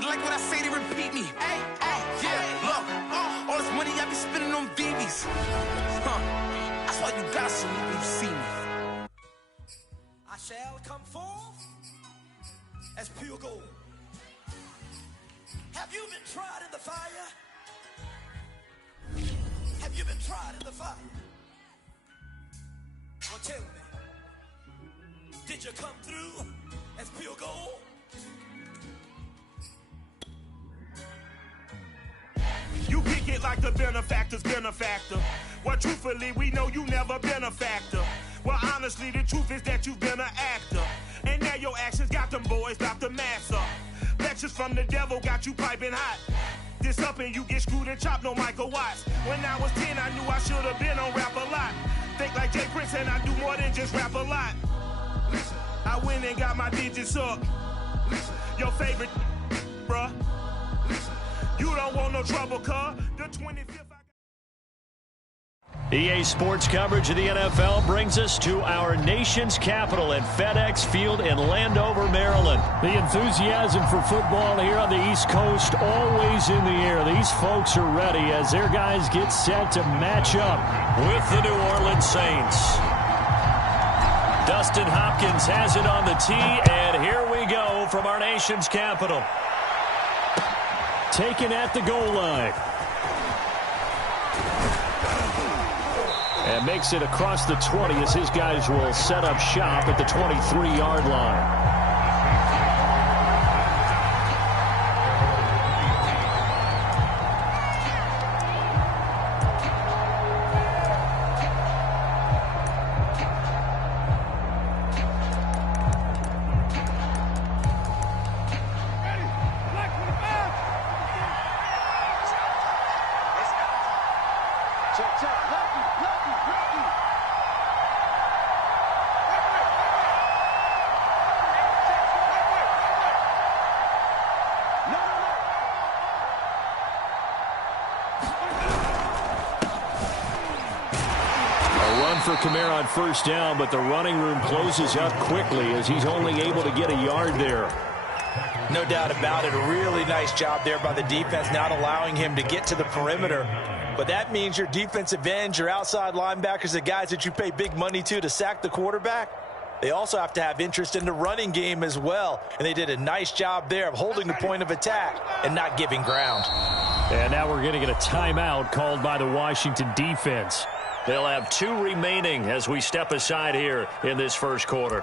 They like what I say, they repeat me. Yeah, look, all this money I be spending on BBs. That's why you gotta salute when you see me. I shall come forth as pure gold. Have you been tried in the fire? Have you been tried in the fire? Well, tell me, did you come through as pure gold? You kick it like the benefactor's benefactor. Well, truthfully, we know you never been a factor. Well, honestly, the truth is that you've been an actor. And now your actions got them boys dropped the mask up. Lectures from the devil got you piping hot. This up and you get screwed and chopped, no Michael Watts. When I was 10, I knew I should have been on rap a lot. Think like Jay Prince and I do more than just rap a lot. I went and got my digits up. Your favorite, bruh. You don't want no trouble, cuz. The 25th. EA Sports coverage of the NFL brings us to our nation's capital at FedEx Field in Landover, Maryland. The enthusiasm for football here on the East Coast always in the air. These folks are ready as their guys get set to match up with the New Orleans Saints. Dustin Hopkins has it on the tee, and here we go from our nation's capital. Taken at the goal line. And makes it across the 20 as his guys will set up shop at the 23-yard line. For Kamara on first down, but the running room closes up quickly as he's only able to get a yard there. No doubt about it. A really nice job there by the defense, not allowing him to get to the perimeter. But that means your defensive ends, your outside linebackers, the guys that you pay big money to sack the quarterback, they also have to have interest in the running game as well. And they did a nice job there of holding the point of attack and not giving ground. And now we're going to get a timeout called by the Washington defense. They'll have 2 remaining as we step aside here in this first quarter.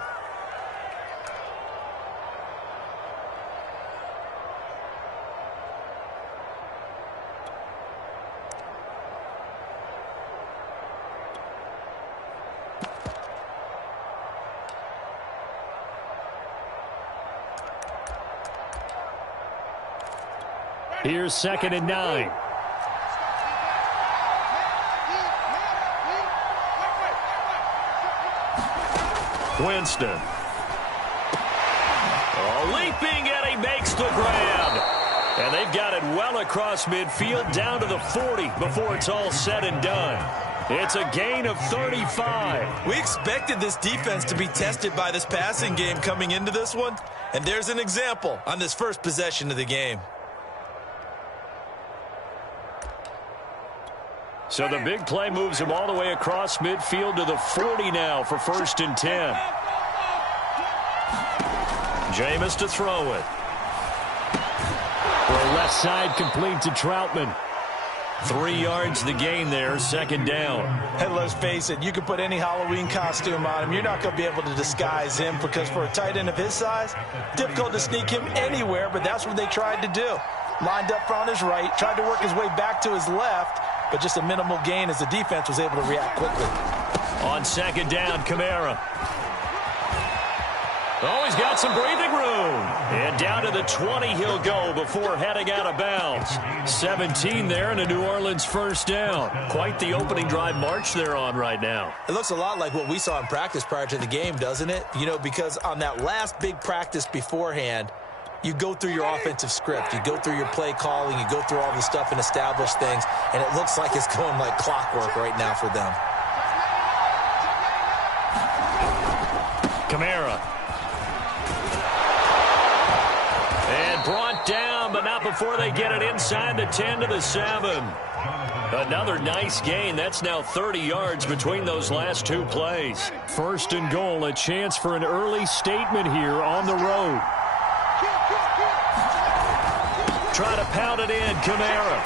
Here's 2nd and 9. Winston. Leaping, and he makes the grab. And they've got it well across midfield down to the 40 before it's all said and done. It's a gain of 35. We expected this defense to be tested by this passing game coming into this one. And there's an example on this first possession of the game. So the big play moves him all the way across midfield to the 40 now for 1st and 10. Jameis to throw it. The left side complete to Troutman. 3 yards the gain there, 2nd down. And let's face it, you can put any Halloween costume on him. You're not going to be able to disguise him because for a tight end of his size, difficult to sneak him anywhere, but that's what they tried to do. Lined up on his right, tried to work his way back to his left, but just a minimal gain as the defense was able to react quickly. On 2nd down, Kamara. Oh, he's got some breathing room. And down to the 20 he'll go before heading out of bounds. 17 there and a New Orleans 1st down. Quite the opening drive march they're on right now. It looks a lot like what we saw in practice prior to the game, doesn't it? You know, because on that last big practice beforehand, you go through your offensive script. You go through your play calling. You go through all the stuff and establish things. And it looks like it's going like clockwork right now for them. Kamara. And brought down before they get it inside the 10 to the 7. Another nice gain. That's now 30 yards between those last two plays. First and goal, a chance for an early statement here on the road. Try to pound it in, Kamara.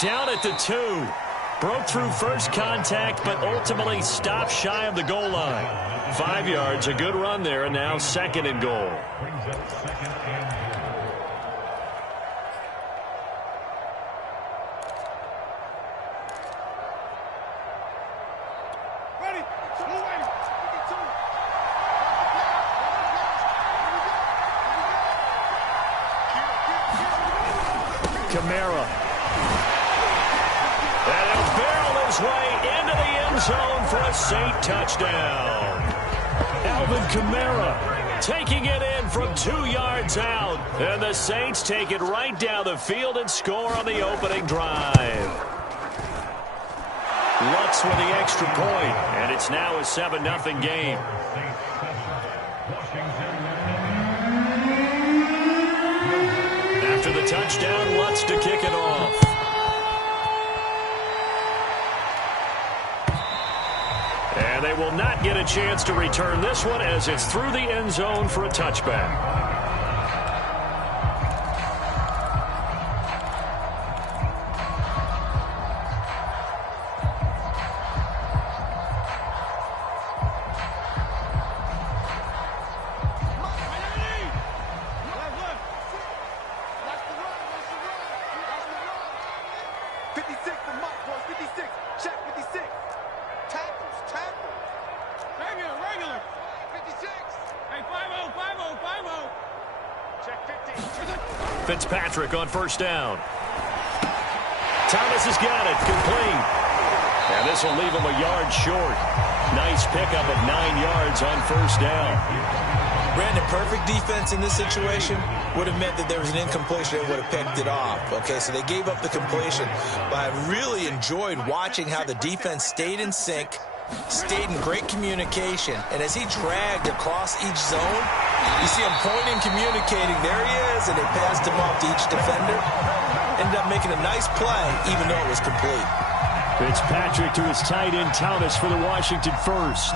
Down at the 2. Broke through first contact, but ultimately stopped shy of the goal line. 5 yards, a good run there, and now second and goal. Kamara. And he'll barrel his way into the end zone for a Saint touchdown. Alvin Kamara taking it in from 2 yards out. And the Saints take it right down the field and score on the opening drive. Lutz with the extra point, and it's now a 7-0 game. After the touchdown, Lutz to kick it off. And they will not get a chance to return this one as it's through the end zone for a touchback. Fitzpatrick on first down. Thomas has got it, complete. And this will leave him a yard short. Nice pickup of 9 yards on first down. Brandon, perfect defense in this situation would have meant that there was an incompletion and would have picked it off. Okay, so they gave up the completion. But I really enjoyed watching how the defense stayed in sync, stayed in great communication, and as he dragged across each zone, you see him pointing, communicating. There he is, and they passed him off to each defender. Ended up making a nice play, even though it was complete. Fitzpatrick to his tight end Thomas for the Washington first.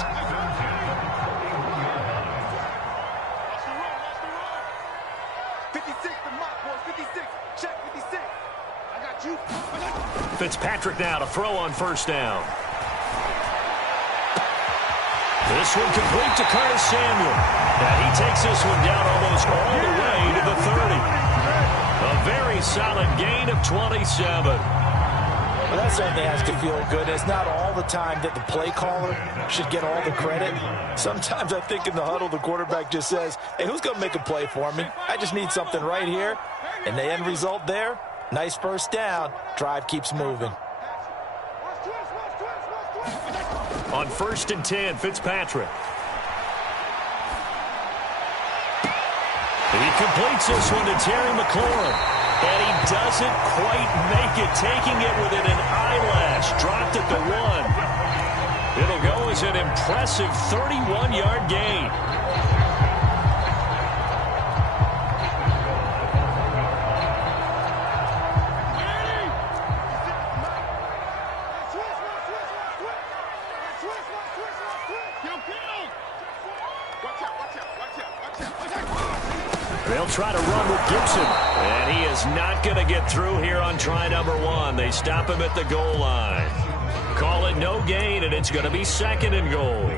Fitzpatrick now to throw on first down. This one complete to Curtis Samuel. And he takes this one down almost all the way to the 30. A very solid gain of 27. Well, that certainly has to feel good. It's not all the time that the play caller should get all the credit. Sometimes I think in the huddle, the quarterback just says, hey, who's going to make a play for me? I just need something right here. And the end result there, nice first down. Drive keeps moving. On first and 10, Fitzpatrick. He completes this one to Terry McLaurin. And he doesn't quite make it, taking it within an eyelash. Dropped at the 1. It'll go as an impressive 31-yard gain. They'll try to run with Gibson. And he is not going to get through here on try number 1. They stop him at the goal line. Call it no gain, and it's going to be second and goal.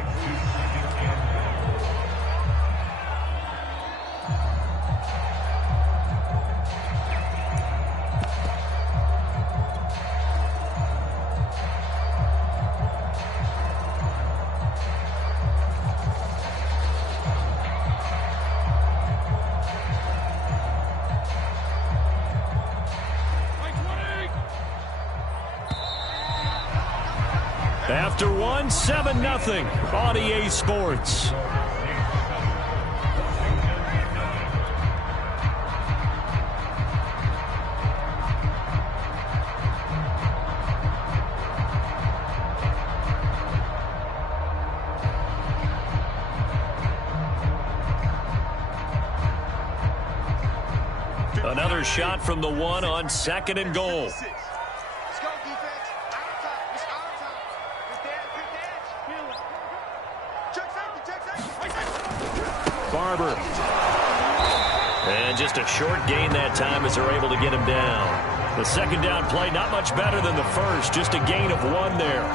After 1, 7-0 on EA Sports. Another shot from the one on 2nd and goal. Let's go, defense. Our time. It's our time. Good dance. Check safety. Barber. And just a short gain that time as they're able to get him down. The 2nd down play, not much better than the first. Just a gain of 1 there.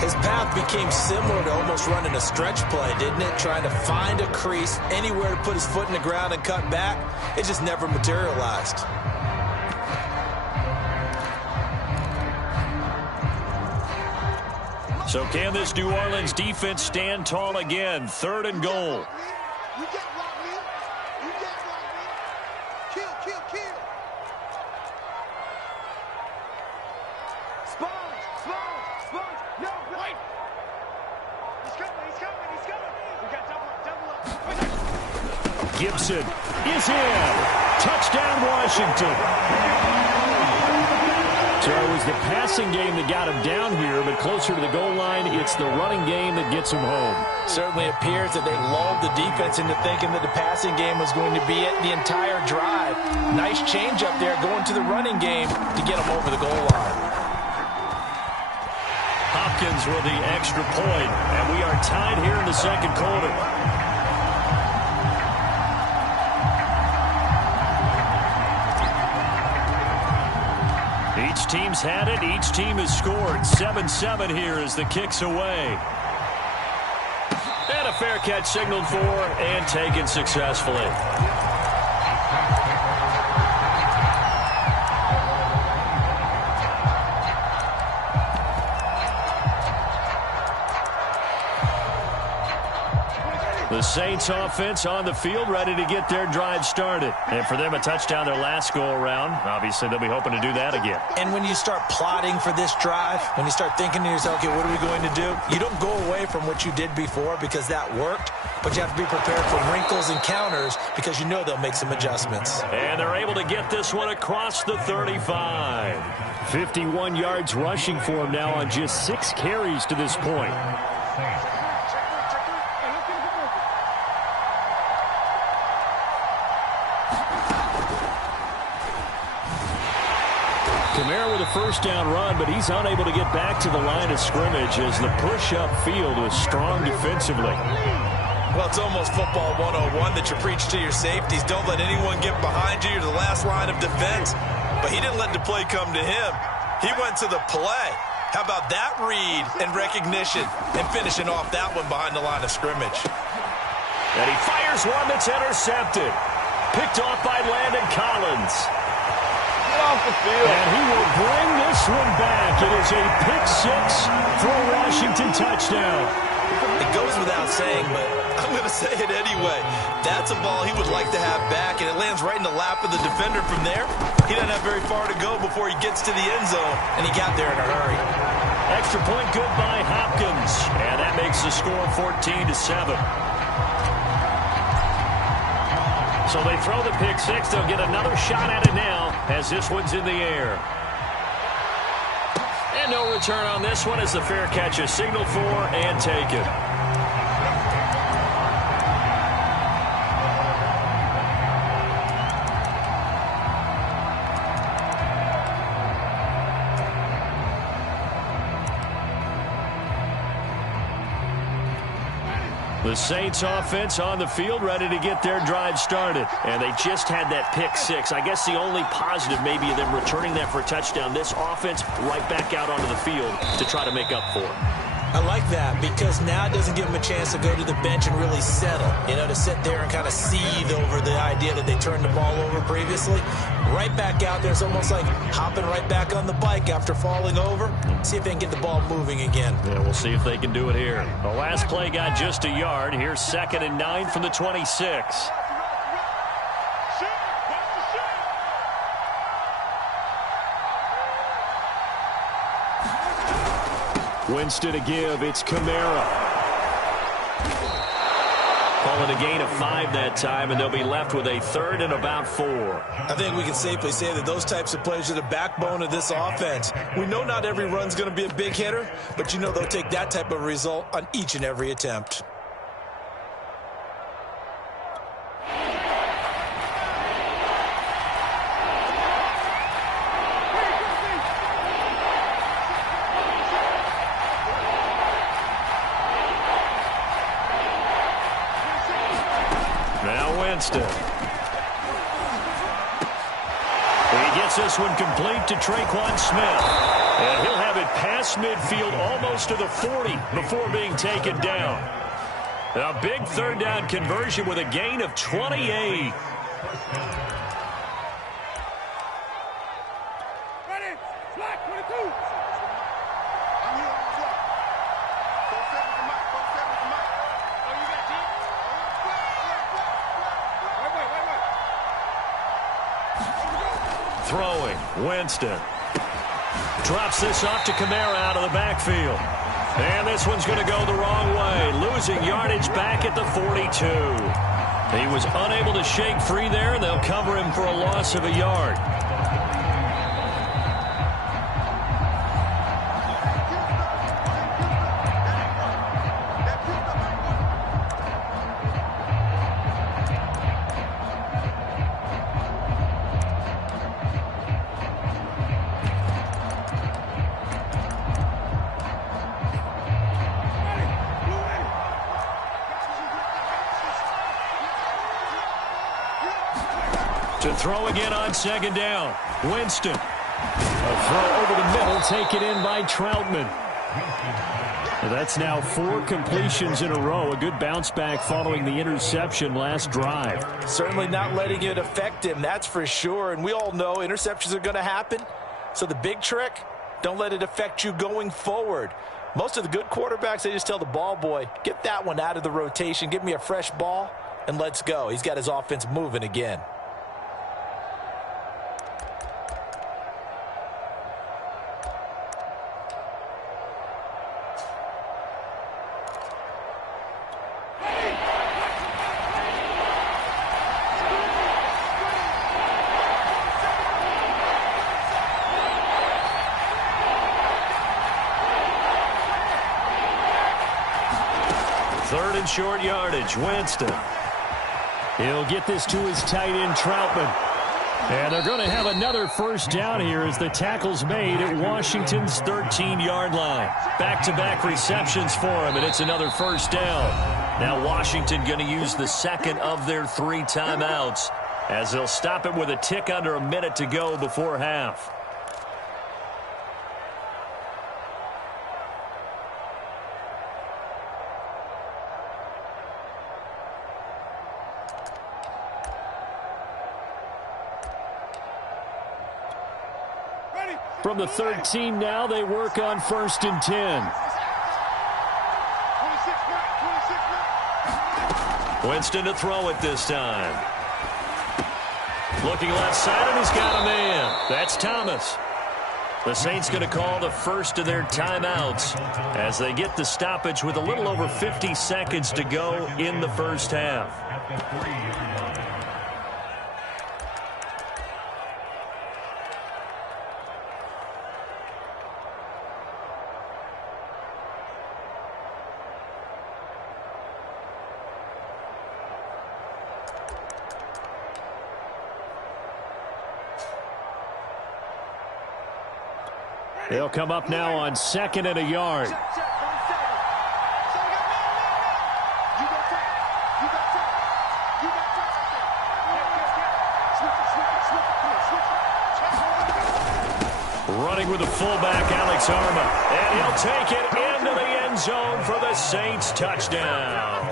His path became similar to almost running a stretch play, didn't it? Trying to find a crease, anywhere to put his foot in the ground and cut back. It just never materialized. So can this New Orleans defense stand tall again? 3rd and goal. You get block me. You get block me. Kill. Sponge. No, wait. He's coming. We got double up. Gibson is in. Touchdown, Washington. So it was the passing game that got him down here, but closer to the goal line, it's the running game that gets him home. Certainly appears that they lulled the defense into thinking that the passing game was going to be it the entire drive. Nice change up there going to the running game to get him over the goal line. Hopkins with the extra point, and we are tied here in the 2nd quarter. Each team's had it. Each team has scored. 7-7 here as the kick's away. And a fair catch signaled for and taken successfully. The Saints offense on the field, ready to get their drive started. And for them, a touchdown their last go-around. Obviously, they'll be hoping to do that again. And when you start plotting for this drive, when you start thinking to yourself, okay, what are we going to do? You don't go away from what you did before because that worked, but you have to be prepared for wrinkles and counters because you know they'll make some adjustments. And they're able to get this one across the 35. 51 yards rushing for him now on just 6 carries to this point. Kamara with a 1st down run, but he's unable to get back to the line of scrimmage as the push-up field was strong defensively. Well, it's almost football 101 that you preach to your safeties. Don't let anyone get behind you. You're the last line of defense. But he didn't let the play come to him. He went to the play. How about that read and recognition and finishing off that one behind the line of scrimmage? And he fires one that's intercepted. Picked off by Landon Collins. Off the field. And he will bring this one back. It is a pick 6 for a Washington touchdown. It goes without saying, but I'm going to say it anyway. That's a ball he would like to have back, and it lands right in the lap of the defender from there. He doesn't have very far to go before he gets to the end zone, and he got there in a hurry. Extra point good by Hopkins, and that makes the score 14-7. So they throw the pick 6. They'll get another shot at it now as this one's in the air. And no return on this one as the fair catch is signaled for and taken. The Saints offense on the field ready to get their drive started. And they just had that pick 6. I guess the only positive maybe of them returning that for a touchdown. This offense right back out onto the field to try to make up for it. I like that because now it doesn't give them a chance to go to the bench and really settle. You know, to sit there and kind of seethe over the idea that they turned the ball over previously. Right back out there. It's almost like hopping right back on the bike after falling over. See if they can get the ball moving again. Yeah, we'll see if they can do it here. The last play got just a yard. Here's 2nd and 9 from the 26. Winston to give. It's Kamara. Calling a gain of 5 that time, and they'll be left with a 3rd and about 4. I think we can safely say that those types of plays are the backbone of this offense. We know not every run's going to be a big hitter, but you know they'll take that type of result on each and every attempt. Winston. He gets this one complete to Traquan Smith. And he'll have it past midfield almost to the 40 before being taken down. A big third down conversion with a gain of 28. Throwing, Winston. Drops this off to Kamara out of the backfield. And this one's going to go the wrong way. Losing yardage back at the 42. He was unable to shake free there, and they'll cover him for a loss of a yard. To throw again on second down. Winston. A throw over the middle taken in by Troutman. That's now 4 completions in a row. A good bounce back following the interception last drive. Certainly not letting it affect him, that's for sure. And we all know interceptions are going to happen. So the big trick, don't let it affect you going forward. Most of the good quarterbacks, they just tell the ball boy, get that one out of the rotation, give me a fresh ball, and let's go. He's got his offense moving again. Third and short yardage. Winston. He'll get this to his tight end, Troutman. And they're going to have another first down here as the tackle's made at Washington's 13-yard line. Back-to-back receptions for him, and it's another first down. Now Washington going to use the second of their 3 timeouts as they'll stop it with a tick under a minute to go before half. From the 13 now, they work on 1st and 10. Winston to throw it this time. Looking left side, and he's got a man. That's Thomas. The Saints going to call the first of their timeouts as they get the stoppage with a little over 50 seconds to go in the first half. They'll come up now on 2nd and a yard. Running with the fullback, Alex Arma. And he'll take it into the end zone for the Saints touchdown.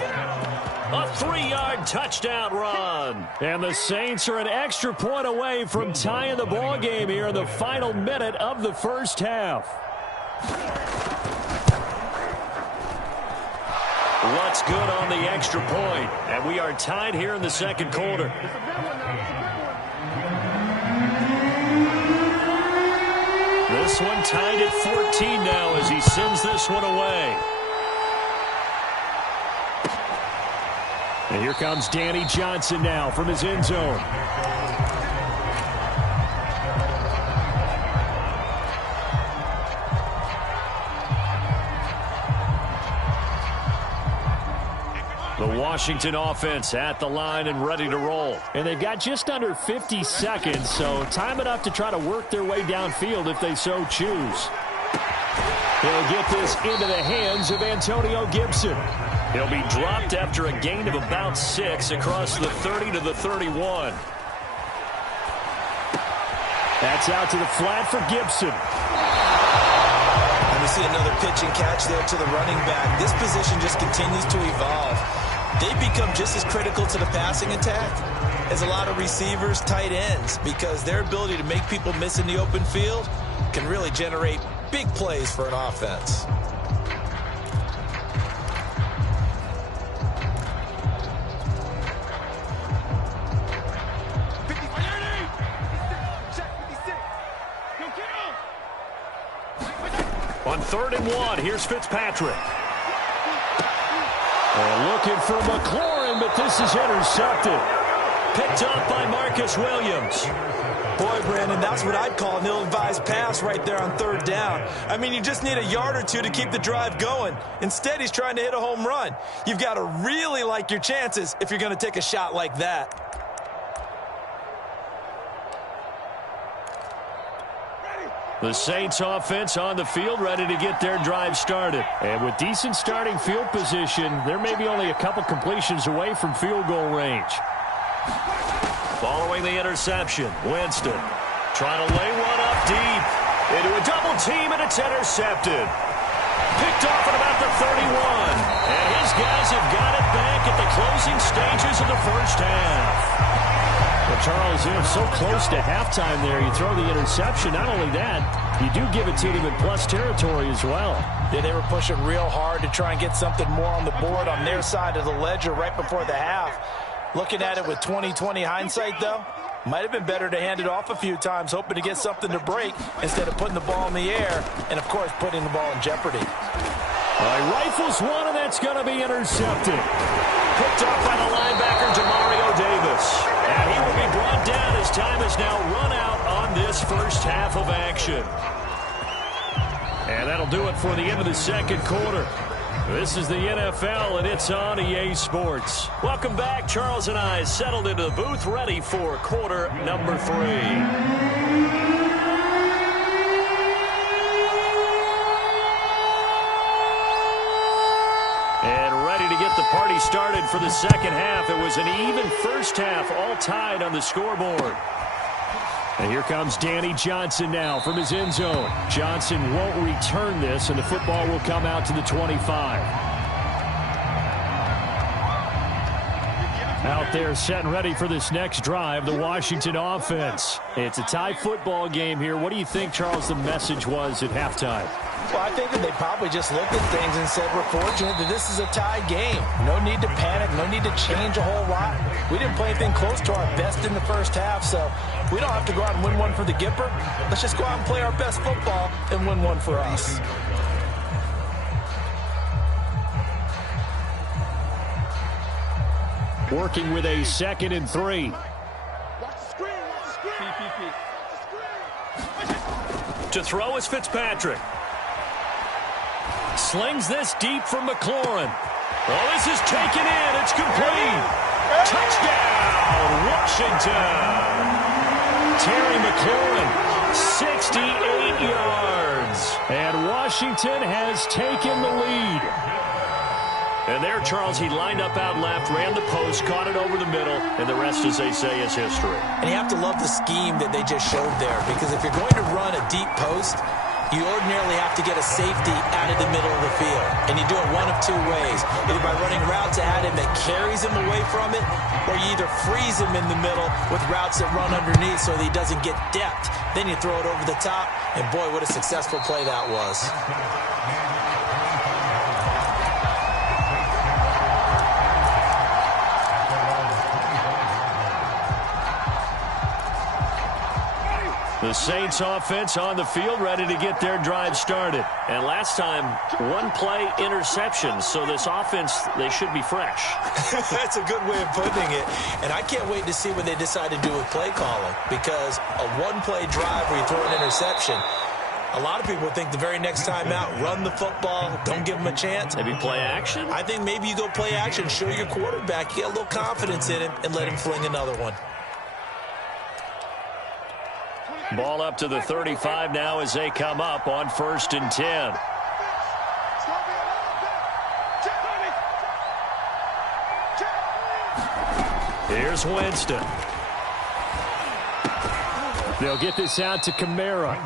A 3-yard touchdown run. And the Saints are an extra point away from tying the ball game here in the final minute of the first half. What's good on the extra point? And we are tied here in the second quarter. This one tied at 14 now as he sends this one away. And here comes Danny Johnson now from his end zone. The Washington offense at the line and ready to roll. And they've got just under 50 seconds, so time enough to try to work their way downfield if they so choose. They'll get this into the hands of Antonio Gibson. He'll be dropped after a gain of about 6 across the 30 to the 31. That's out to the flat for Gibson. And we see another pitch and catch there to the running back. This position just continues to evolve. They become just as critical to the passing attack as a lot of receivers, tight ends, because their ability to make people miss in the open field can really generate big plays for an offense. On 3rd and 1, here's Fitzpatrick. And looking for McLaurin, but this is intercepted. Picked up by Marcus Williams. Boy, Brandon, that's what I'd call an ill-advised pass right there on 3rd down. I mean, you just need a yard or two to keep the drive going. Instead, he's trying to hit a home run. You've got to really like your chances if you're going to take a shot like that. The Saints offense on the field, ready to get their drive started. And with decent starting field position, there may be only a couple completions away from field goal range. Following the interception, Winston trying to lay one up deep into a double team, and it's intercepted. Picked off at about the 31. And his guys have got it back at the closing stages of the first half. Well, Charles, so close to halftime there. You throw the interception. Not only that, you do give it to them in plus territory as well. Yeah, they were pushing real hard to try and get something more on the board on their side of the ledger right before the half. Looking at it with 20/20 hindsight, though, might have been better to hand it off a few times, hoping to get something to break instead of putting the ball in the air and, of course, putting the ball in jeopardy. Rifles one, and that's going to be intercepted. Picked up by the linebacker, Demario Davis. And he will be brought down as time has now run out on this first half of action. And that'll do it for the end of the second quarter. This is the NFL, and it's on EA Sports. Welcome back. Charles and I settled into the booth, ready for quarter number 3. To get the party started for the second half. It was an even first half, all tied on the scoreboard. And here comes Danny Johnson now from his end zone. Johnson won't return this, and the football will come out to the 25. Out there set and ready for this next drive, the Washington offense. It's a tie football game here. What do you think, Charles, the message was at halftime? Well, I think that they probably just looked at things and said, we're fortunate that this is a tie game. No need to panic. No need to change a whole lot. We didn't play anything close to our best in the first half, so we don't have to go out and win one for the Gipper. Let's just go out and play our best football and win one for us. Working with a 2nd and 3. Watch the screen. Watch the screen. Watch the screen. To throw is Fitzpatrick. Slings this deep from McLaurin. Oh, this is taken in. It's complete. Touchdown, Washington. Terry McLaurin, 68 yards. And Washington has taken the lead. And there, Charles, he lined up out left, ran the post, caught it over the middle, and the rest, as they say, is history. And you have to love the scheme that they just showed there, because if you're going to run a deep post, you ordinarily have to get a safety out of the middle of the field. And you do it one of two ways. Either by running routes at him that carries him away from it, or you either freeze him in the middle with routes that run underneath so that he doesn't get depth. Then you throw it over the top, and boy, what a successful play that was. The Saints offense on the field, ready to get their drive started. And last time, one play interception. So this offense, they should be fresh. That's a good way of putting it. And I can't wait to see what they decide to do with play calling. Because a one-play drive where you throw an interception, a lot of people think the very next time out, run the football, don't give them a chance. Maybe play action? I think maybe you go play action, show your quarterback, you get a little confidence in him, and let him fling another one. Ball up to the 35 now as they come up on 1st and 10. Here's Winston. They'll get this out to Kamara.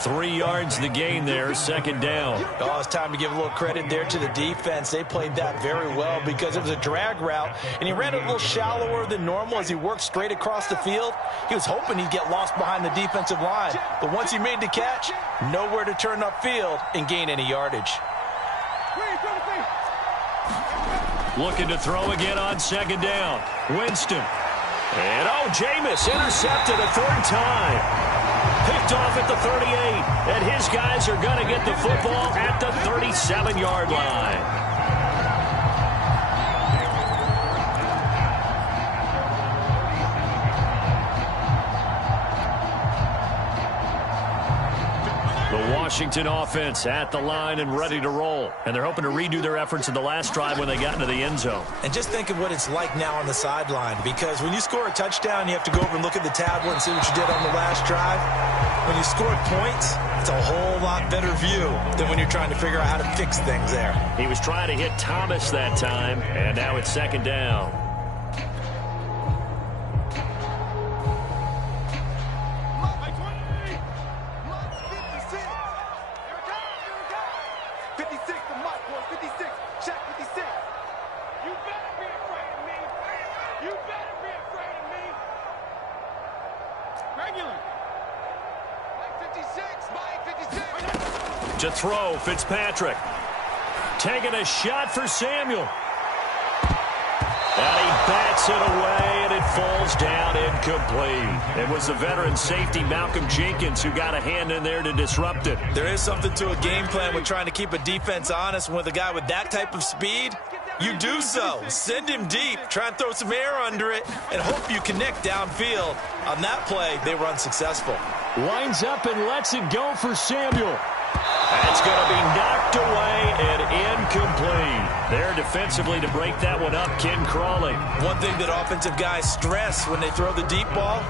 3 yards the gain there, second down. Oh, it's time to give a little credit there to the defense. They played that very well because it was a drag route, and he ran a little shallower than normal as he worked straight across the field. He was hoping he'd get lost behind the defensive line, but once he made the catch, nowhere to turn upfield and gain any yardage. Looking to throw again on second down. Winston. And, oh, Jameis intercepted a third time. Picked off at the 38. And his guys are going to get the football at the 37-yard line. The Washington offense at the line and ready to roll. And they're hoping to redo their efforts in the last drive when they got into the end zone. And just think of what it's like now on the sideline, because when you score a touchdown, you have to go over and look at the tablet and see what you did on the last drive. When you score points, it's a whole lot better view than when you're trying to figure out how to fix things there. He was trying to hit Thomas that time, and now it's second down. To throw, Fitzpatrick. Taking a shot for Samuel. And he bats it away, and it falls down incomplete. It was the veteran safety, Malcolm Jenkins, who got a hand in there to disrupt it. There is something to a game plan with trying to keep a defense honest. With a guy with that type of speed, you do so. Send him deep, try and throw some air under it, and hope you connect downfield. On that play, they were unsuccessful. Lines up and lets it go for Samuel. That's going to be knocked away and incomplete. There defensively to break that one up, Ken Crawley. One thing that offensive guys stress when they throw the deep ball,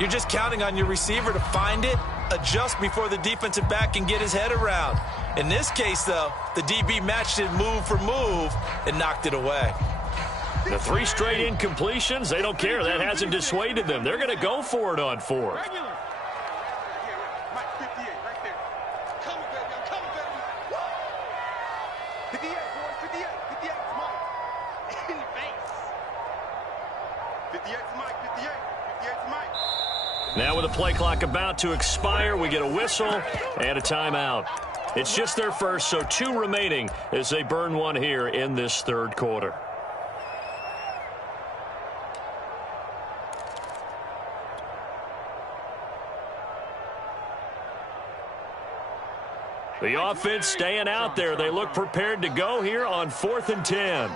you're just counting on your receiver to find it, adjust before the defensive back can get his head around. In this case, though, the DB matched it move for move and knocked it away. The 3 straight incompletions, they don't care. That hasn't dissuaded them. They're going to go for it on 4th. Now with the play clock about to expire, we get a whistle and a timeout. It's just their first, so 2 remaining as they burn one here in this third quarter. The offense staying out there. They look prepared to go here on 4th and 10.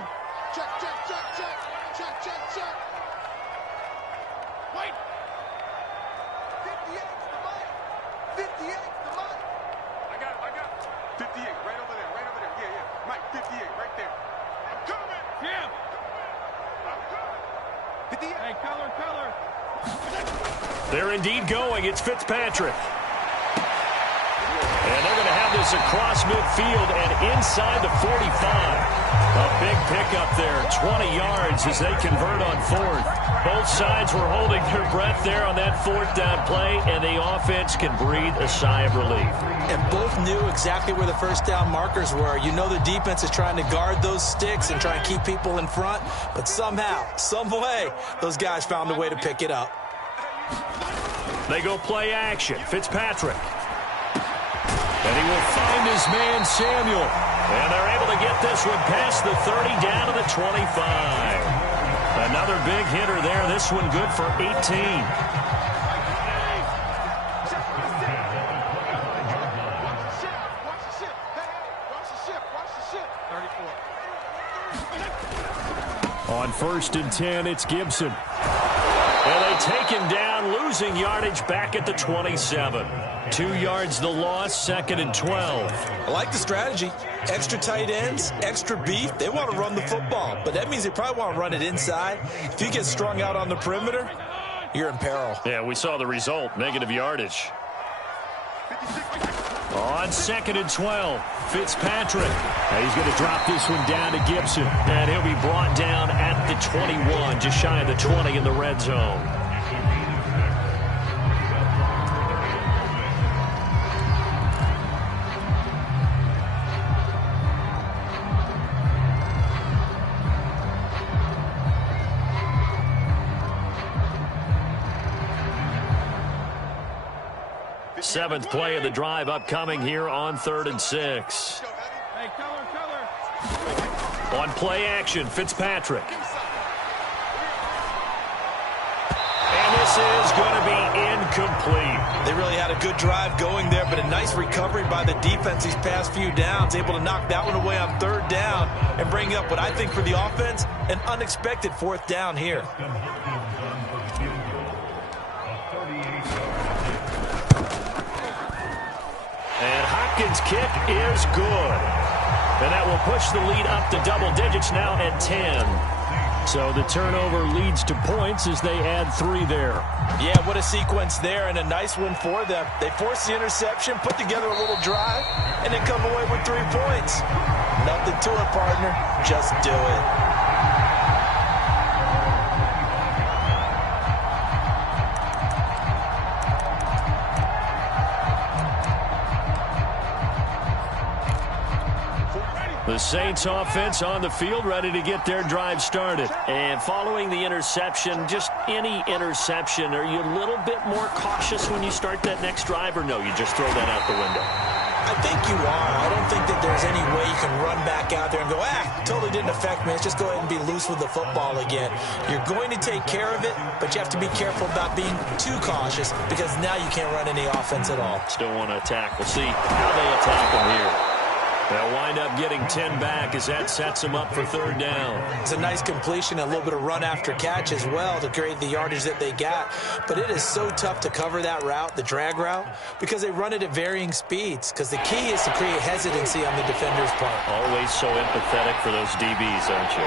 They're indeed going. It's Fitzpatrick. And they're going to have this across midfield and inside the 45. A big pickup there, 20 yards as they convert on 4th. Both sides were holding their breath there on that 4th down play, and the offense can breathe a sigh of relief. And both knew exactly where the first down markers were. You know the defense is trying to guard those sticks and try and keep people in front, but somehow, some way, those guys found a way to pick it up. They go play action. Fitzpatrick. And he will find his man, Samuel. And they're able to get this one past the 30 down to the 25. Another big hitter there. This one good for 18. On 1st and 10, it's Gibson. And they take him down, losing yardage back at the 27. 2 yards the loss, 2nd and 12. I like the strategy. Extra tight ends, extra beef. They want to run the football, but that means they probably want to run it inside. If you get strung out on the perimeter, you're in peril. Yeah, we saw the result, negative yardage. On 2nd and 12, Fitzpatrick. He's going to drop this one down to Gibson. And he'll be brought down at the 21, just shy of the 20 in the red zone. Seventh play of the drive upcoming here on 3rd and 6. Hey, color. On play action, Fitzpatrick. And this is going to be incomplete. They really had a good drive going there, but a nice recovery by the defense these past few downs, able to knock that one away on 3rd down and bring up what I think for the offense, an unexpected 4th down here. And Hopkins' kick is good. And that will push the lead up to double digits now at 10. So the turnover leads to points as they add 3 there. Yeah, what a sequence there, and a nice one for them. They force the interception, put together a little drive, and then come away with 3 points. Nothing to it, partner. Just do it. The Saints offense on the field, ready to get their drive started. And following the interception, just any interception, are you a little bit more cautious when you start that next drive, or no, you just throw that out the window? I think you are. I don't think that there's any way you can run back out there and go, totally didn't affect me. Let's just go ahead and be loose with the football again. You're going to take care of it, but you have to be careful about being too cautious because now you can't run any offense at all. Still want to attack. We'll see how they attack them here. They'll wind up getting 10 back as that sets them up for 3rd down. It's a nice completion, a little bit of run after catch as well to create the yardage that they got. But it is so tough to cover that route, the drag route, because they run it at varying speeds. Because the key is to create hesitancy on the defender's part. Always so empathetic for those DBs, aren't you?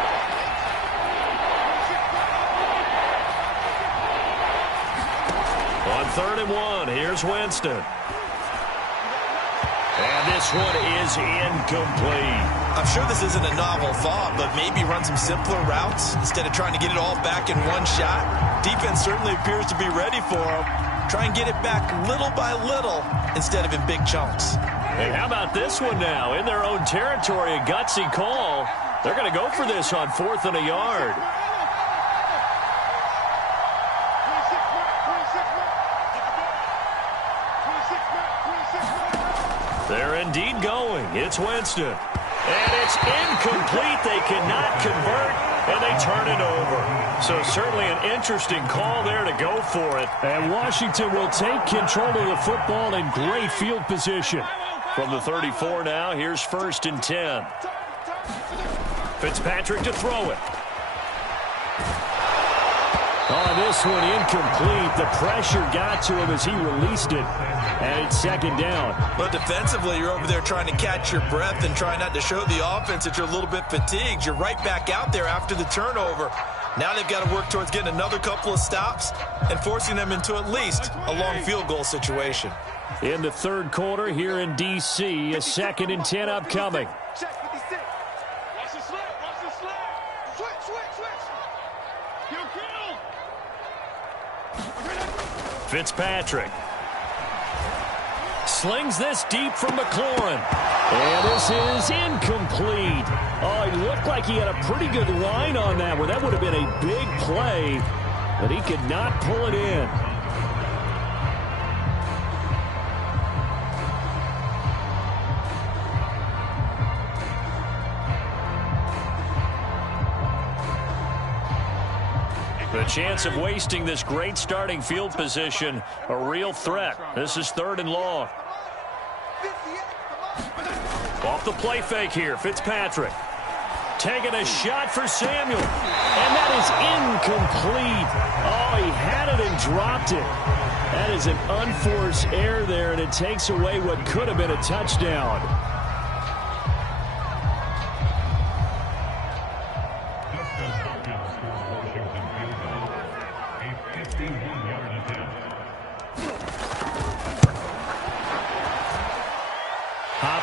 On 3rd and 1, here's Winston. And this one is incomplete. I'm sure this isn't a novel thought, but maybe run some simpler routes instead of trying to get it all back in one shot. Defense certainly appears to be ready for them. Try and get it back little by little instead of in big chunks. Hey, how about this one now? In their own territory, a gutsy call. They're going to go for this on 4th and a yard. They're indeed going. It's Winston. And it's incomplete. They cannot convert, and they turn it over. So certainly an interesting call there to go for it. And Washington will take control of the football in great field position. From the 34 now, here's 1st and 10. Fitzpatrick to throw it. Oh, this one incomplete. The pressure got to him as he released it. And it's 2nd down. But defensively, you're over there trying to catch your breath and try not to show the offense that you're a little bit fatigued. You're right back out there after the turnover. Now they've got to work towards getting another couple of stops and forcing them into at least a long field goal situation. In the 3rd quarter here in D.C., a 2nd and 10 upcoming. Check 56. Watch the slip. Watch the slip. Switch. Kill. Fitzpatrick slings this deep from McLaurin. And this is incomplete. Oh, he looked like he had a pretty good line on that one. That would have been a big play, but he could not pull it in. The chance of wasting this great starting field position, a real threat. This is 3rd and long. Off the play fake here, Fitzpatrick. Taking a shot for Samuel. And that is incomplete. Oh, he had it and dropped it. That is an unforced error there, and it takes away what could have been a touchdown.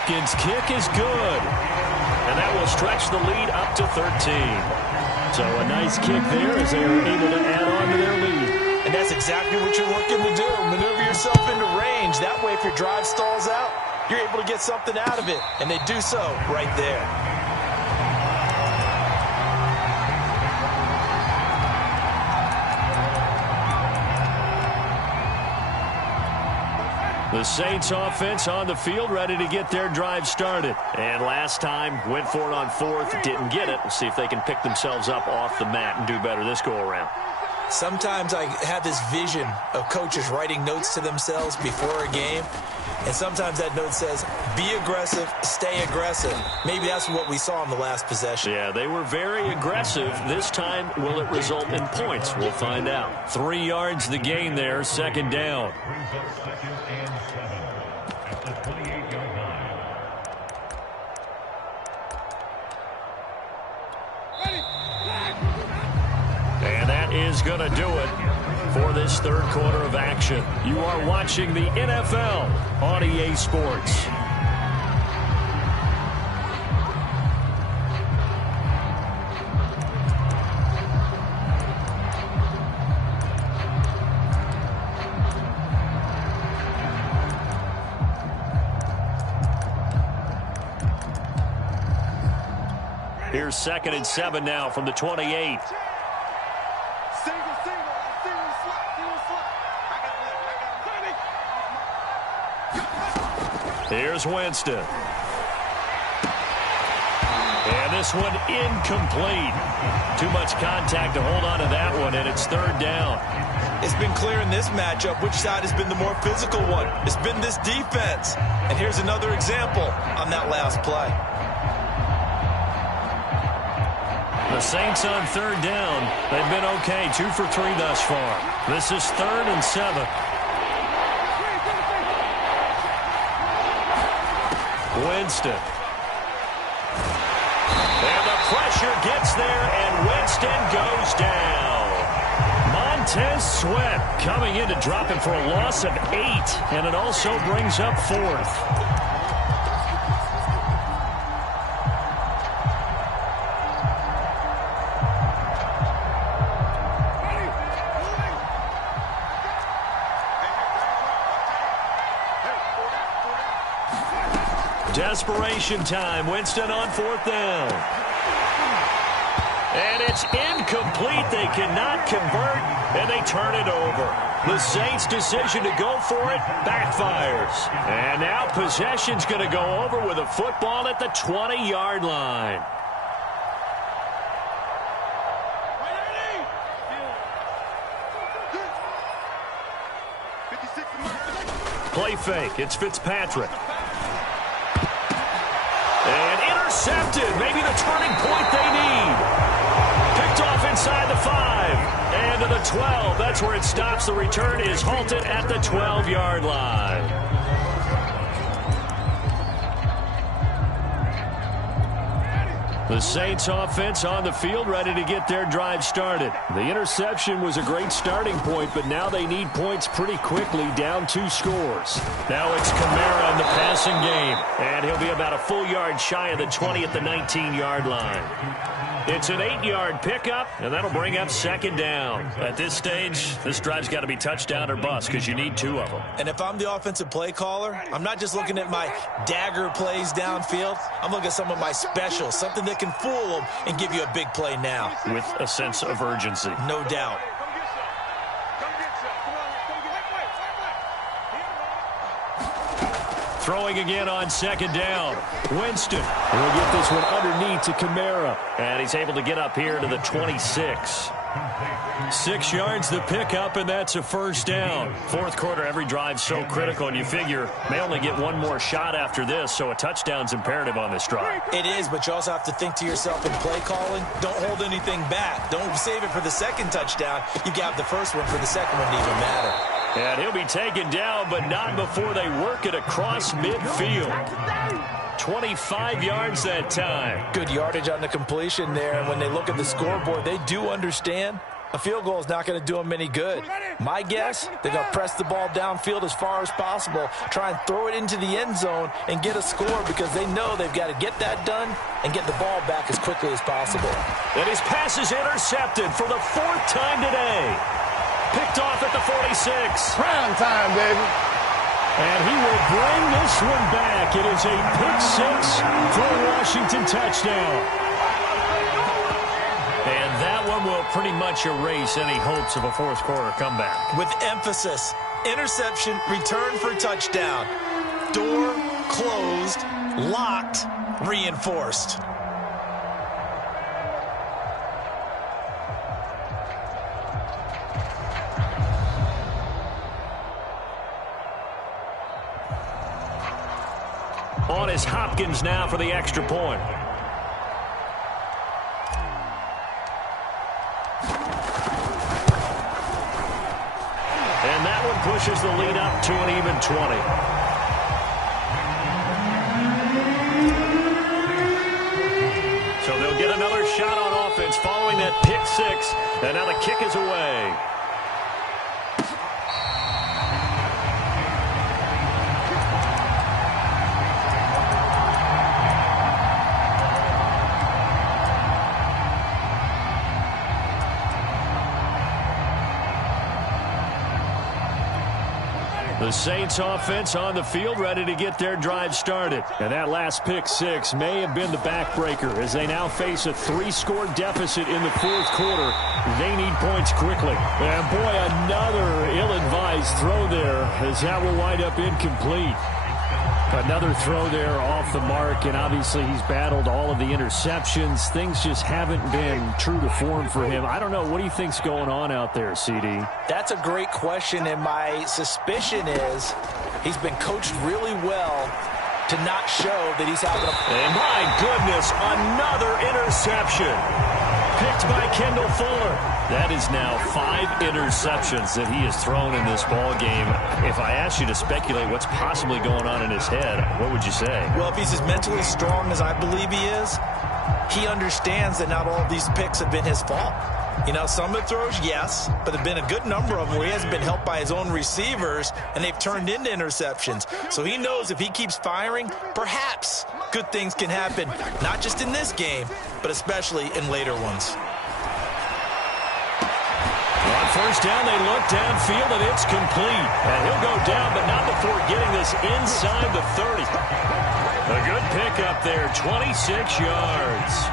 Dskins' kick is good. And that will stretch the lead up to 13. So a nice kick there as they are able to add on to their lead. And that's exactly what you're looking to do. Maneuver yourself into range. That way, if your drive stalls out, you're able to get something out of it. And they do so right there. The Saints offense on the field, ready to get their drive started. And last time, went for it on fourth, didn't get it. We'll see if they can pick themselves up off the mat and do better this go-around. Sometimes I have this vision of coaches writing notes to themselves before a game. And sometimes that note says, be aggressive, stay aggressive. Maybe that's what we saw in the last possession. Yeah, they were very aggressive. This time, will it result in points? We'll find out. 3 yards the gain there, second down. And that is going to do it for this third quarter of action. You are watching the NFL on EA Sports. Here's 2nd and 7 now from the 28. Here's Winston. And this one incomplete. Too much contact to hold on to that one, and it's third down. It's been clear in this matchup which side has been the more physical one. It's been this defense. And here's another example on that last play. The Saints on third down. They've been okay, 2 for 3 thus far. This is 3rd and 7. Winston. And the pressure gets there, and Winston goes down. Montez Sweat coming in to drop him for a loss of 8, and it also brings up 4th. Desperation time. Winston on 4th down. And it's incomplete. They cannot convert, and they turn it over. The Saints' decision to go for it backfires. And now possession's going to go over with a football at the 20-yard line. Play fake. It's Fitzpatrick. And intercepted. Maybe the turning point they need. Picked off inside the 5. And to the 12. That's where it stops. The return is halted at the 12-yard line. The Saints offense on the field, ready to get their drive started. The interception was a great starting point, but now they need points pretty quickly, down 2 scores. Now it's Kamara in the passing game, and he'll be about a full yard shy of the 20 at the 19-yard line. It's an 8-yard pickup, and that'll bring up 2nd down. At this stage, this drive's got to be touchdown or bust because you need 2 of them. And if I'm the offensive play caller, I'm not just looking at my dagger plays downfield. I'm looking at some of my specials, something that can fool them and give you a big play now. With a sense of urgency. No doubt. Throwing again on 2nd down. Winston will get this one underneath to Kamara. And he's able to get up here to the 26. 6 yards the pickup, and that's a 1st down. 4th quarter, every drive so critical, and you figure they only get one more shot after this, so a touchdown's imperative on this drive. It is, but you also have to think to yourself in play calling, don't hold anything back. Don't save it for the 2nd touchdown. You got the 1st one for the 2nd one to even matter. And he'll be taken down, but not before they work it across midfield. 25 yards that time. Good yardage on the completion there. And when they look at the scoreboard, they do understand A field goal is not going to do them any good. My guess, they're going to press the ball downfield as far as possible, try and throw it into the end zone and get a score because they know they've got to get that done and get the ball back as quickly as possible. And his pass is intercepted for the 4th time today. Picked off at the 46. Prime time, baby. And he will bring this one back. It is a pick 6 for a Washington touchdown. And that one will pretty much erase any hopes of a fourth quarter comeback. With emphasis, interception, return for touchdown. Door closed, locked, reinforced. On is Hopkins now for the extra point. And that one pushes the lead up to an even 20. So they'll get another shot on offense following that pick 6. And now the kick is away. The Saints offense on the field ready to get their drive started. And that last pick 6 may have been the backbreaker as they now face a 3-score deficit in the fourth quarter. They need points quickly. And boy, another ill-advised throw there as that will wind up incomplete. Another throw there off the mark, and obviously he's battled all of the interceptions. Things just haven't been true to form for him. I don't know. What do you think's going on out there, CD? That's a great question, and my suspicion is he's been coached really well to not show that he's having a... And my goodness, another interception. Picked by Kendall Fuller. That is now 5 interceptions that he has thrown in this ball game. If I asked you to speculate what's possibly going on in his head, what would you say? Well, if he's as mentally strong as I believe he is, he understands that not all of these picks have been his fault. You know, some of the throws, yes, but there have been a good number of them where he hasn't been helped by his own receivers, and they've turned into interceptions. So he knows if he keeps firing, perhaps good things can happen, not just in this game, but especially in later ones. On first down, they look downfield, and it's complete. And he'll go down, but not before getting this inside the 30. A good pickup there, 26 yards.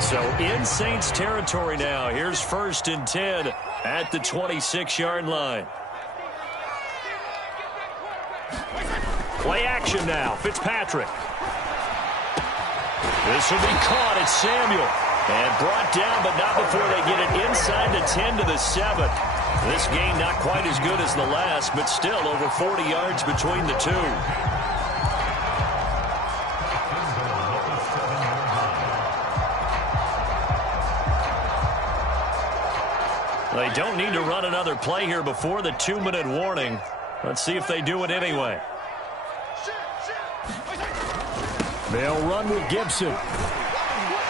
So in Saints territory now. Here's 1st and 10 at the 26-yard line. Play action now. Fitzpatrick. This will be caught. It's Samuel. And brought down, but not before they get it inside the 10 to the 7. This game not quite as good as the last, but still over 40 yards between the two. They don't need to run another play here before the 2-minute warning. Let's see if they do it anyway. They'll run with Gibson.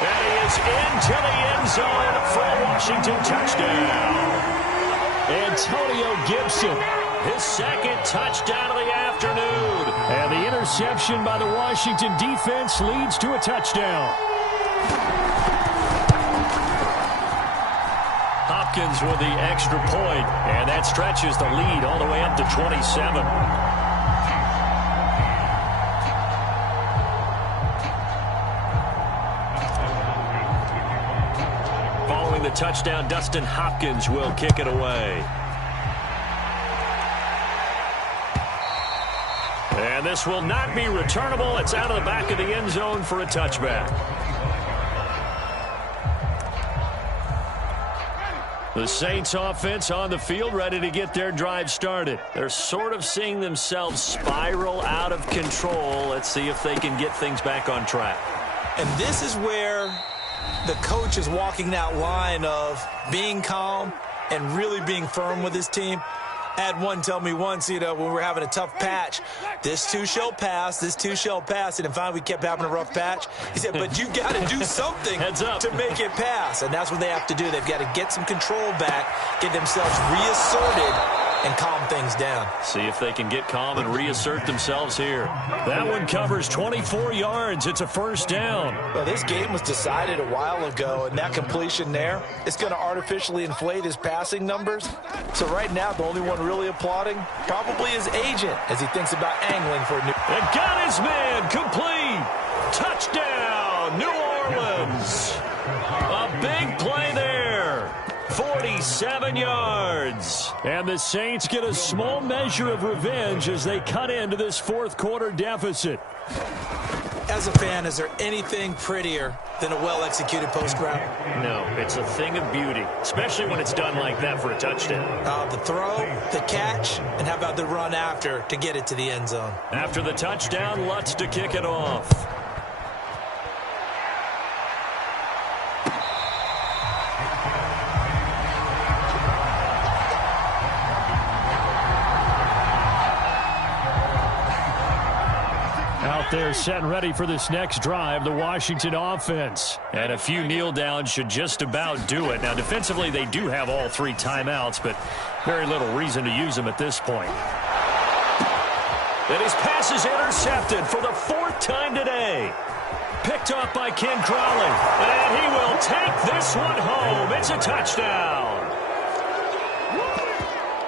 And he is into the end zone for a Washington touchdown. Antonio Gibson, his 2nd touchdown of the afternoon. And the interception by the Washington defense leads to a touchdown. Hopkins with the extra point, and that stretches the lead all the way up to 27. Following the touchdown, Dustin Hopkins will kick it away. And this will not be returnable. It's out of the back of the end zone for a touchback. The Saints offense on the field ready to get their drive started. They're sort of seeing themselves spiral out of control. Let's see if they can get things back on track. And this is where the coach is walking that line of being calm and really being firm with his team. Had one tell me once, when we were having a tough patch, this too shall pass, this too shall pass. And finally we kept having a rough patch. He said, but you got to do something to make it pass. And that's what they have to do. They've got to get some control back, get themselves reasserted, and calm things down. See if they can get calm and reassert themselves here. That one covers 24 yards. It's a first down. Well, this game was decided a while ago, and that completion there, it's going to artificially inflate his passing numbers. So right now, the only one really applauding probably his agent as he thinks about angling for a new... And got his man complete. Touchdown, New Orleans. A big play there. 47 yards. And the Saints get a small measure of revenge as they cut into this fourth quarter deficit. As a fan, is there anything prettier than a well-executed post route? No, it's a thing of beauty, especially when it's done like that for a touchdown. The throw, the catch, and how about the run after to get it to the end zone? After the touchdown, Lutz to kick it off. They're set and ready for this next drive, the Washington offense. And a few kneel downs should just about do it. Now, defensively, they do have all 3 timeouts, but very little reason to use them at this point. And his pass is intercepted for the 4th time today. Picked off by Ken Crawley. And he will take this one home. It's a touchdown.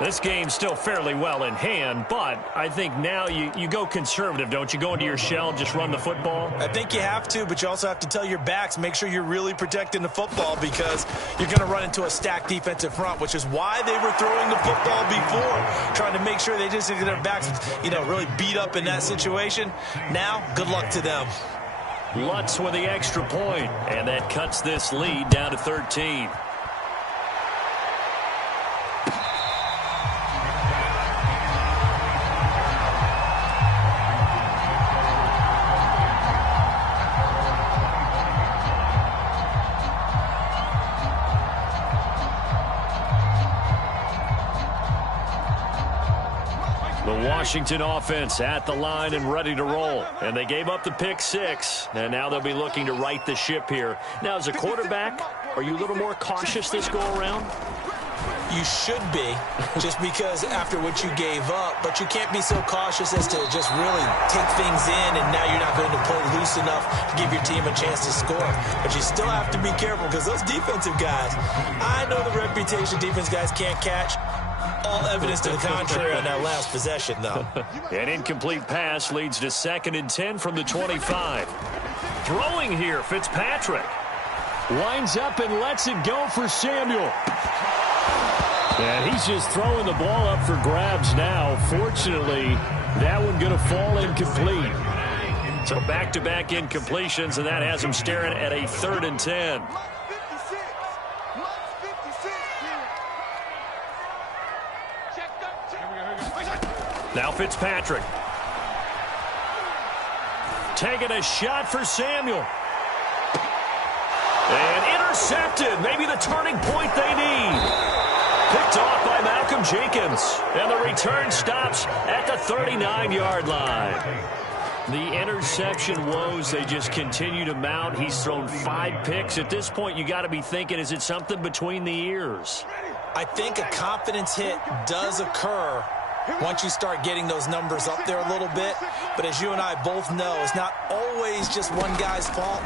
This game's still fairly well in hand, but I think now you go conservative, don't you? Go into your shell and just run the football? I think you have to, but you also have to tell your backs, make sure you're really protecting the football because you're going to run into a stacked defensive front, which is why they were throwing the football before, trying to make sure they just get their backs, really beat up in that situation. Now, good luck to them. Lutz with the extra point, and that cuts this lead down to 13. Washington offense at the line and ready to roll. And they gave up the pick 6, and now they'll be looking to right the ship here. Now, as a quarterback, are you a little more cautious this go-around? You should be, just because after what you gave up, but you can't be so cautious as to just really take things in, and now you're not going to play loose enough to give your team a chance to score. But you still have to be careful because those defensive guys, I know the reputation defense guys can't catch. All evidence to the contrary on that last possession, though. An incomplete pass leads to 2nd and 10 from the 25. Throwing here, Fitzpatrick. Winds up and lets it go for Samuel. And he's just throwing the ball up for grabs now. Fortunately, that one going to fall incomplete. So back-to-back incompletions, and that has him staring at a 3rd and 10. Now Fitzpatrick. Taking a shot for Samuel. And intercepted. Maybe the turning point they need. Picked off by Malcolm Jenkins. And the return stops at the 39-yard line. The interception woes, they just continue to mount. He's thrown 5 picks. At this point, you got to be thinking, is it something between the ears? I think a confidence hit does occur once you start getting those numbers up there a little bit. But as you and I both know, it's not always just one guy's fault.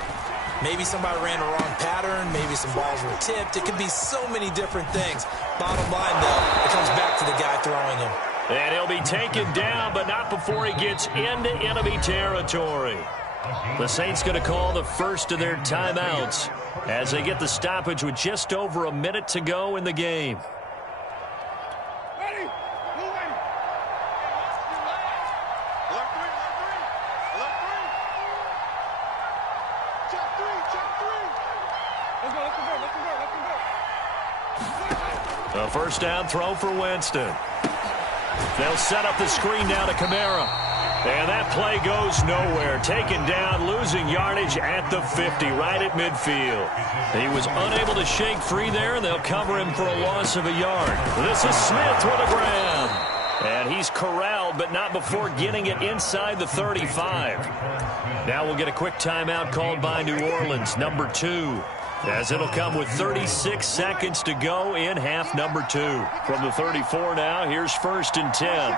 Maybe somebody ran a wrong pattern. Maybe some balls were tipped. It could be so many different things. Bottom line, though, it comes back to the guy throwing them. And he'll be taken down, but not before he gets into enemy territory. The Saints going to call the first of their timeouts as they get the stoppage with just over a minute to go in the game. A first down throw for Winston. They'll set up the screen now to Kamara. And that play goes nowhere. Taken down, losing yardage at the 50, right at midfield. He was unable to shake free there, and they'll cover him for a loss of a yard. This is Smith with a grab. And he's corralled, but not before getting it inside the 35. Now we'll get a quick timeout called by New Orleans, number 2. As it'll come with 36 seconds to go in half number 2. From the 34 now, here's 1st and 10.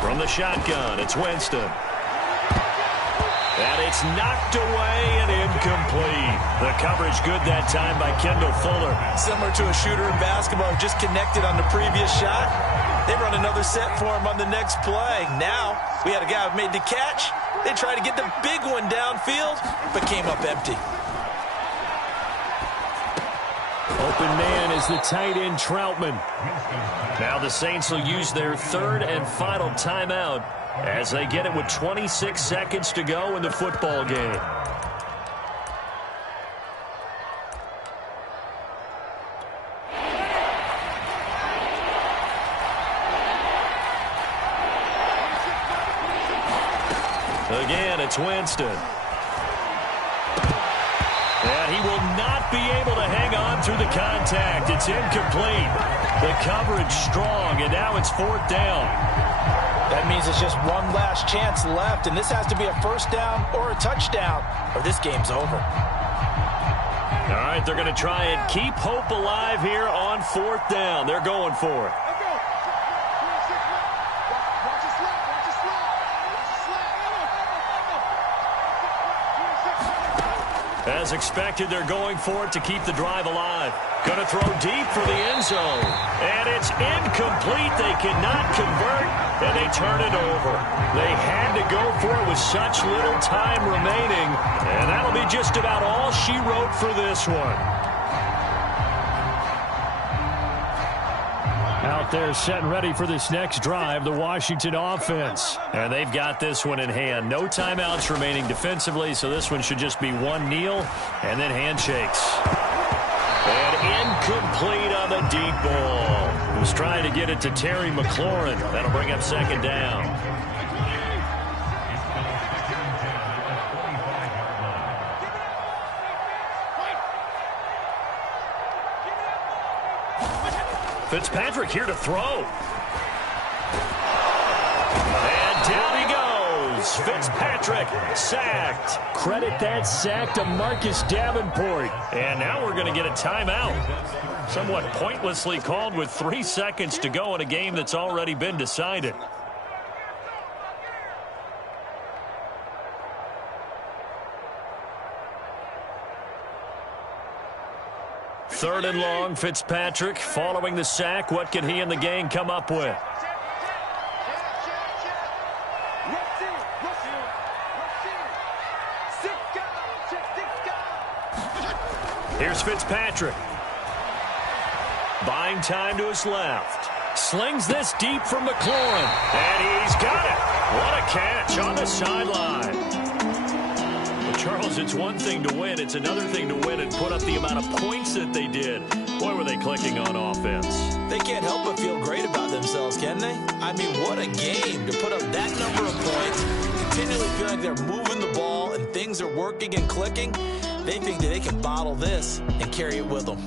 From the shotgun, it's Winston. And it's knocked away and incomplete. The coverage good that time by Kendall Fuller. Similar to a shooter in basketball who just connected on the previous shot. They run another set for him on the next play. Now, we had a guy who made the catch. They tried to get the big one downfield, but came up empty. Open man is the tight end, Troutman. Now the Saints will use their 3rd and final timeout as they get it with 26 seconds to go in the football game. Again, it's Winston. And he will not be able to hang on through the contact. It's incomplete. The coverage strong, and now it's 4th down. That means it's just one last chance left, and this has to be a 1st down or a touchdown, or this game's over. All right, they're going to try and keep hope alive here on 4th down. They're going for it. As expected, they're going for it to keep the drive alive. Going to throw deep for the end zone. And it's incomplete. They cannot convert, and they turn it over. They had to go for it with such little time remaining, and that'll be just about all she wrote for this one. Out there set and ready for this next drive, the Washington offense. And they've got this one in hand. No timeouts remaining defensively, so this one should just be one kneel and then handshakes. And incomplete on the deep ball. He was trying to get it to Terry McLaurin. That'll bring up 2nd down. Fitzpatrick here to throw. And down he goes. Fitzpatrick sacked. Credit that sack to Marcus Davenport. And now we're going to get a timeout. Somewhat pointlessly called with 3 seconds to go in a game that's already been decided. Third and long, Fitzpatrick following the sack. What can he and the gang come up with? Here's Fitzpatrick. Buying time to his left. Slings this deep from McLaurin. And he's got it. What a catch on the sideline. Charles, it's one thing to win. It's another thing to win and put up the amount of points that they did. Boy, were they clicking on offense. They can't help but feel great about themselves, can they? I mean, what a game to put up that number of points, continually feel like they're moving the ball and things are working and clicking. They think that they can bottle this and carry it with them.